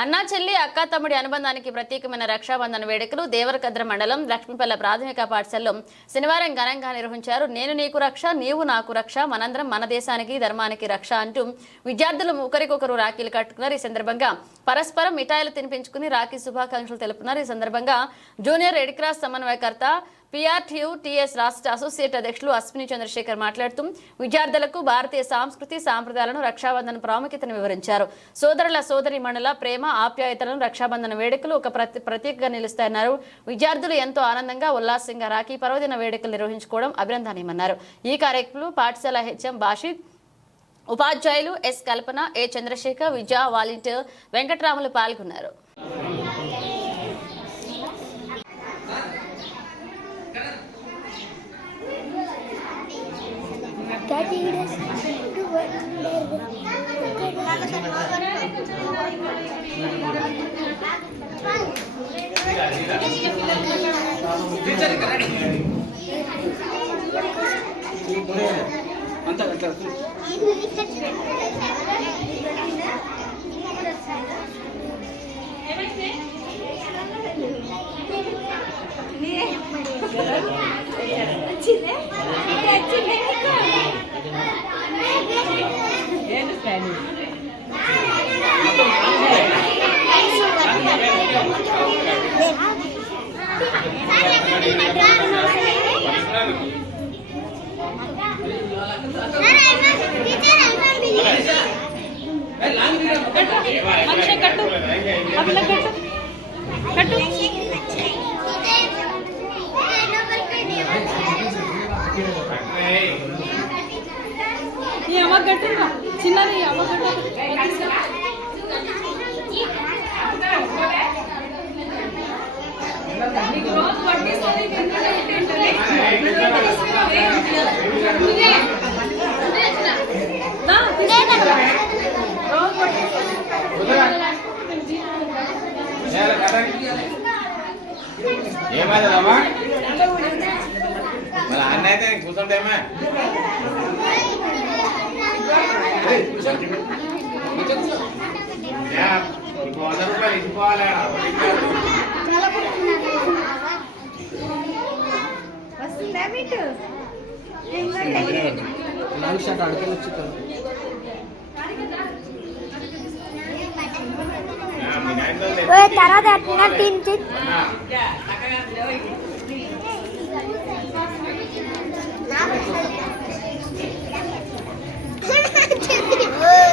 అన్నా చెల్లి అక్క తమ్ముడి అనుబంధానికి ప్రత్యేకమైన రక్షాబంధన వేడుకలు దేవరకద్ర మండలం లక్ష్మీపల్లె ప్రాథమిక పాఠశాలలో శనివారం ఘనంగా నిర్వహించారు. నేను నీకు రక్ష, నీవు నాకు రక్ష, మనందరం మన దేశానికి ధర్మానికి రక్ష అంటూ విద్యార్థులు ఒకరికొకరు రాఖీలు కట్టుకున్నారు. ఈ సందర్భంగా పరస్పరం మిఠాయిలు తినిపించుకుని రాఖీ శుభాకాంక్షలు తెలుపుతున్నారు. ఈ సందర్భంగా జూనియర్ రెడ్ క్రాస్ సమన్వయకర్త PRTU TS రాష్ట్ర అసోసియేట్ అధ్యక్షులు అశ్విని చంద్రశేఖర్ మాట్లాడుతూ విద్యార్థులకు భారతీయ సంస్కృతి సాంప్రదాయాలను రక్షాబంధన ప్రాముఖ్యతను వివరించారు. సోదరుల సోదరీమణుల ప్రేమ ఆప్యాయతలను రక్షాబంధన వేడుకలు ఒక ప్రత్యేకంగా నిలుస్తాయన్నారు. విద్యార్థులు ఎంతో ఆనందంగా ఉల్లాసంగా రాఖీ పర్వదిన వేడుకలు నిర్వహించుకోవడం అభినందనీయమన్నారు. ఈ కార్యక్రమంలో పాఠశాల HM బాషిద్, ఉపాధ్యాయులు S కల్పన, A చంద్రశేఖర్, విద్యా వాలంటీర్ వెంకటరాములు పాల్గొన్నారు. చిన్నది ఏమైందమ్మా మరి అన్న అయితే కూర్చుంటేమా ఇంకో 100 రూపాయలు ఇచ్చుకోవాలి. తర్వాత video